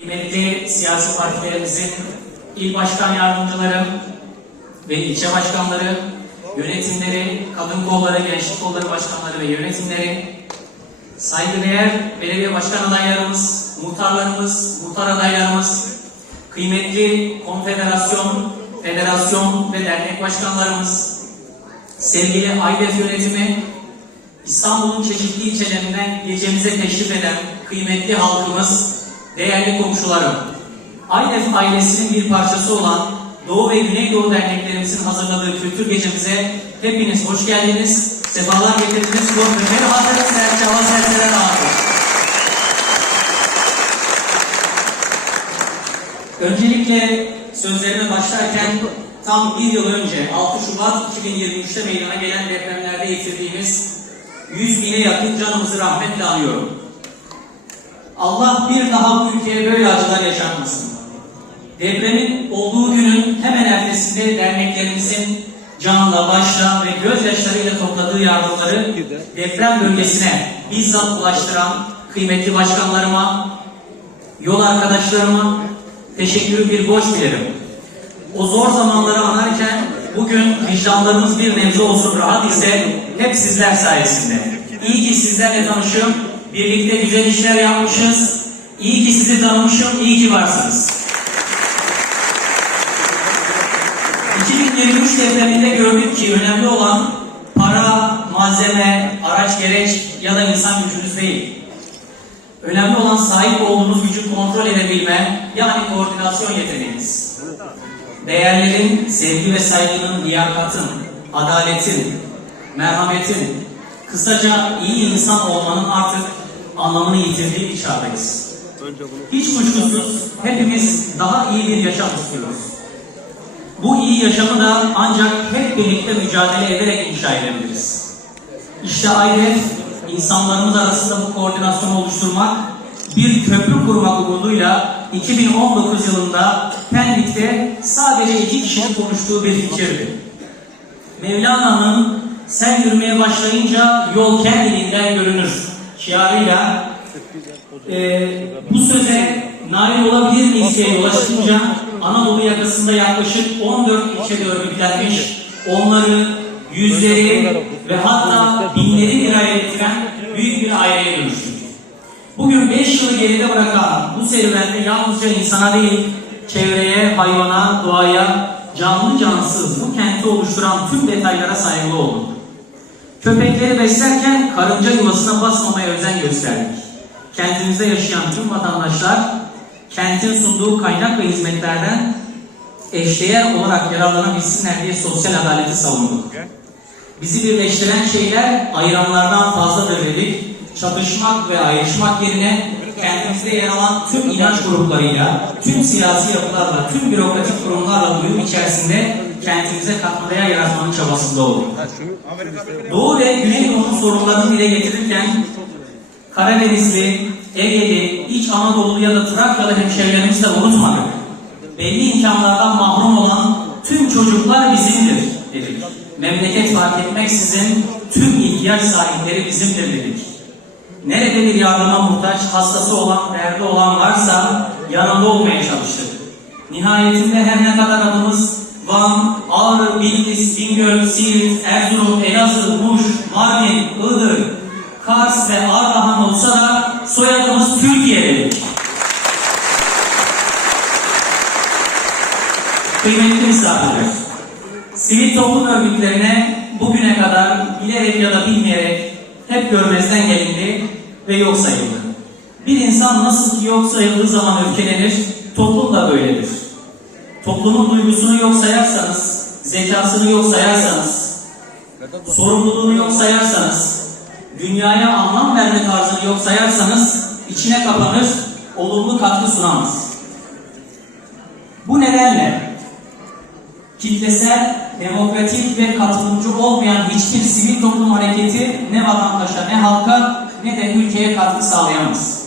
Kıymetli siyasi partilerimizin il başkan yardımcıları ve ilçe başkanları, yönetimleri, kadın kolları, gençlik kolları başkanları ve yönetimleri, saygıdeğer belediye başkan adaylarımız, muhtarlarımız, muhtar adaylarımız, kıymetli konfederasyon, federasyon ve dernek başkanlarımız, sevgili AYDEF yönetimi, İstanbul'un çeşitli ilçelerinden gecemize teşrif eden kıymetli halkımız, değerli komşularım, AYDEF ailesinin bir parçası olan Doğu ve Güneydoğu derneklerimizin hazırladığı kültür gecemize hepiniz hoş geldiniz, sefalar getirdiniz. Bu ömer hazır serçe serseren ağırdır. Öncelikle sözlerime başlarken tam bir yıl önce 6 Şubat 2023'te meydana gelen depremlerde yitirdiğimiz 100 bine yakın canımızı rahmetle anıyorum. Allah bir daha bu ülkeye böyle acılar yaşatmasın. Depremin olduğu günün hemen ertesinde derneklerimizin canla, başla ve gözyaşlarıyla topladığı yardımları deprem bölgesine bizzat ulaştıran kıymetli başkanlarıma, yol arkadaşlarıma teşekkür bir borç bilirim. O zor zamanları anarken bugün vicdanlarımız bir nebze olsun rahat ise hep sizler sayesinde. İyi ki sizlerle tanışıyorum. Birlikte güzel işler yapmışız. İyi ki sizi tanımışım. İyi ki varsınız. 2023 depreminde gördük ki önemli olan para, malzeme, araç gereç ya da insan gücünüz değil. Önemli olan sahip olduğunuz gücü kontrol edebilme, yani koordinasyon yeteneğiniz. Değerlerin, sevgi ve saygının, liyakatın, adaletin, merhametin, kısaca iyi insan olmanın artık anlamını yitirdiği bir çağdayız. Hiç kuşkusuz hepimiz daha iyi bir yaşam istiyoruz. Bu iyi yaşamı da ancak hep birlikte mücadele ederek inşa edebiliriz. İşte AYDEF, insanlarımız arasında bu koordinasyonu oluşturmak, bir köprü kurmak umuduyla 2019 yılında Pendik'te sadece iki kişinin konuştuğu bir fikirdi. Mevlana'nın sen yürümeye başlayınca yol kendiliğinden görünür şiarıyla e, bu söze nail olabilir miyiz diye ulaşınca Anadolu yakasında yaklaşık 14 ilçede örgütlenmiş, onları, yüzleri ve hatta binleri bir araya getiren büyük bir aileye dönüştük. Bugün 5 yılı geride bırakan bu serüvende yalnızca insana değil, çevreye, hayvana, doğaya, canlı cansız bu kenti oluşturan tüm detaylara saygılı olduk. Köpekleri beslerken karınca yuvasına basmamaya özen gösterdik. Kentimizde yaşayan tüm vatandaşlar kentin sunduğu kaynak ve hizmetlerden eşdeğer olarak yararlanabilsinler diye sosyal adaleti savunduk. Bizi birleştiren şeyler ayıranlardan fazladır dedik. Çatışmak ve ayrışmak yerine kendimizde yer alan tüm inanç gruplarıyla, tüm siyasi yapılarla, tüm bürokratik kurumlarla uyum içerisinde kentimize katma değer yaratmanın çabasında olduk. Doğu ve Güneydoğu'nun sorunlarını dile getirirken Karadenizli, Ege'li, İç Anadolu ya da Trakyalı hemşehrilerimizi de unutmadık. Belli imkanlardan mahrum olan tüm çocuklar bizimdir dedik. Memleket fark etmeksizin tüm ihtiyaç sahipleri bizimdir dedik. Nerede bir yardıma muhtaç, hastası olan, derdi olan varsa yanında olmaya çalıştık. Nihayetinde her ne kadar adımız Van, Ağrı, Bitlis, Bingöl, Siirt, Erzurum, Elazığ, Muş, Mardin, Iğdır, Kars ve Ardahan olsa da soyadımız Türkiye'li. Kıymetli misafirler, sivil toplum örgütlerine bugüne kadar bilerek ya da bilmeyerek hep görmezden gelindi ve yok sayıldı. Bir insan nasıl ki yok sayıldığı zaman öfkelenir, toplum da böyledir. Toplumun duygusunu yok sayarsanız, zekasını yok sayarsanız, sorumluluğunu yok sayarsanız, dünyaya anlam verme tarzını yok sayarsanız içine kapanır, olumlu katkı sunamaz. Bu nedenle kitlesel, demokratik ve katılımcı olmayan hiçbir sivil toplum hareketi ne vatandaşa, ne halka, ne de ülkeye katkı sağlayamaz.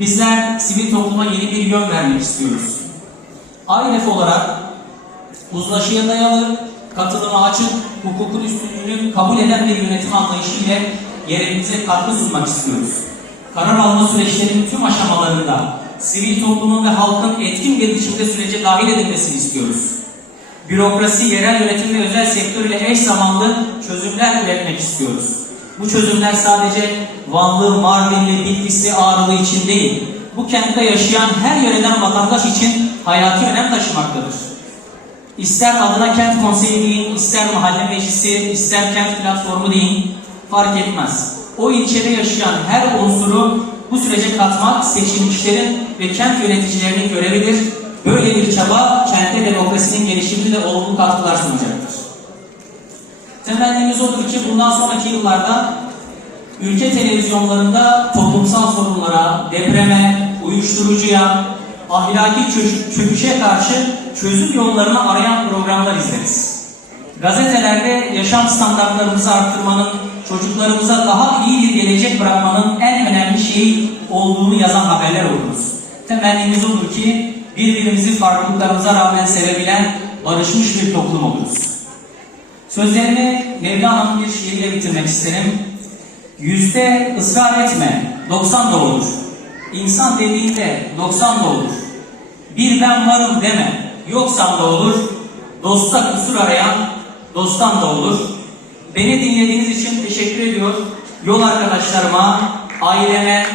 Bizler sivil topluma yeni bir yön vermek istiyoruz. AYDEF olarak uzlaşıya dayalı, katılıma açık, hukukun üstünlüğünü kabul eden bir yönetim anlayışı ile yerimize katkı sunmak istiyoruz. Karar alma süreçlerinin tüm aşamalarında sivil toplumun ve halkın etkin bir biçimde sürece dahil edilmesini istiyoruz. Bürokrasi, yerel yönetim ve özel sektör ile eş zamanlı çözümler üretmek istiyoruz. Bu çözümler sadece Vanlı, Mardinli, Bitlisli, Ağrılı için değil, bu kentte yaşayan her yöreden vatandaş için hayati önem taşımaktadır. İster adına kent konseyi deyin, ister mahalle meclisi, ister kent platformu deyin, fark etmez. O ilçede yaşayan her unsuru bu sürece katmak seçilmişlerin ve kent yöneticilerinin görevidir. Böyle bir çaba kente demokrasinin gelişimine de olumlu katkılar sunacaktır. Temennimiz odur ki bundan sonraki yıllarda ülke televizyonlarında toplumsal sorunlara, depreme, uyuşturucuya, ahlaki çö- çöküşe karşı çözüm yollarını arayan programlar izleriz. Gazetelerde yaşam standartlarımızı arttırmanın, çocuklarımıza daha iyi bir gelecek bırakmanın en önemli şeyi olduğunu yazan haberler okuruz. Temennimiz odur ki birbirimizi farklılıklarımıza rağmen sevebilen barışmış bir toplum oluruz. Sözlerimi Mevlana'nın bir şiiriyle bitirmek isterim. Yüzde ısrar etme, 90 da olur. İnsan dediğinde 90 da olur. Bir ben varım deme, yoksam da olur. Dosta kusur arayan, dosttan da olur. Beni dinlediğiniz için teşekkür ediyor. Yol arkadaşlarıma, aileme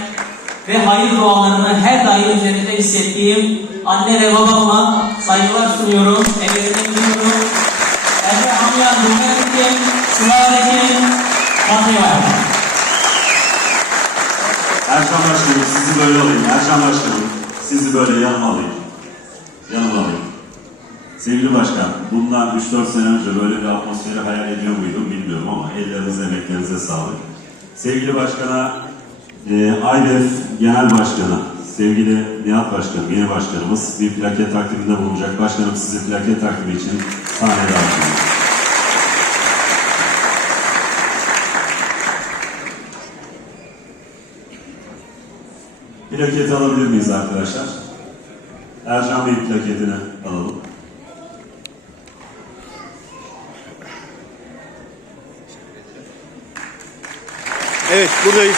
ve hayır dualarını her daim üzerinde hissettiğim anne ve babama saygılar sunuyorum. Ellerinden duyuyorum. Emre Hamyan Hürmet'in, Sülal'in, Fatih'e. Erşan Başkanım sizi böyle alayım. Erşan Başkanım sizi böyle yanıma alayım. Yanıma alayım. Sevgili Başkan, bundan 3-4 sene önce böyle bir atmosferi hayal ediyor muydum bilmiyorum ama ellerinize, emeklerinize sağlık. Sevgili Başkan'a, e, AYDEF Genel Başkanı, sevgili Nihat Başkanım, yeni başkanımız bir plaket takdiminde bulunacak. Başkanım sizi plaket takdimi için sahneye davet. Plaketi alabilir miyiz arkadaşlar? Ercan Bey plaketini alalım. Evet buradayız.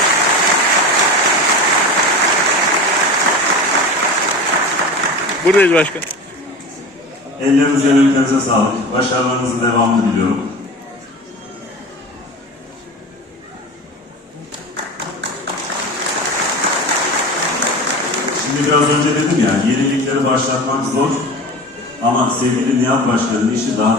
Buradayız başkan. Ellerinize, emeklerinize sağlık. Başarılarınızın devamını diliyorum. Başlatmak zor. Ama sevgili Nihat Başkan'ın işi daha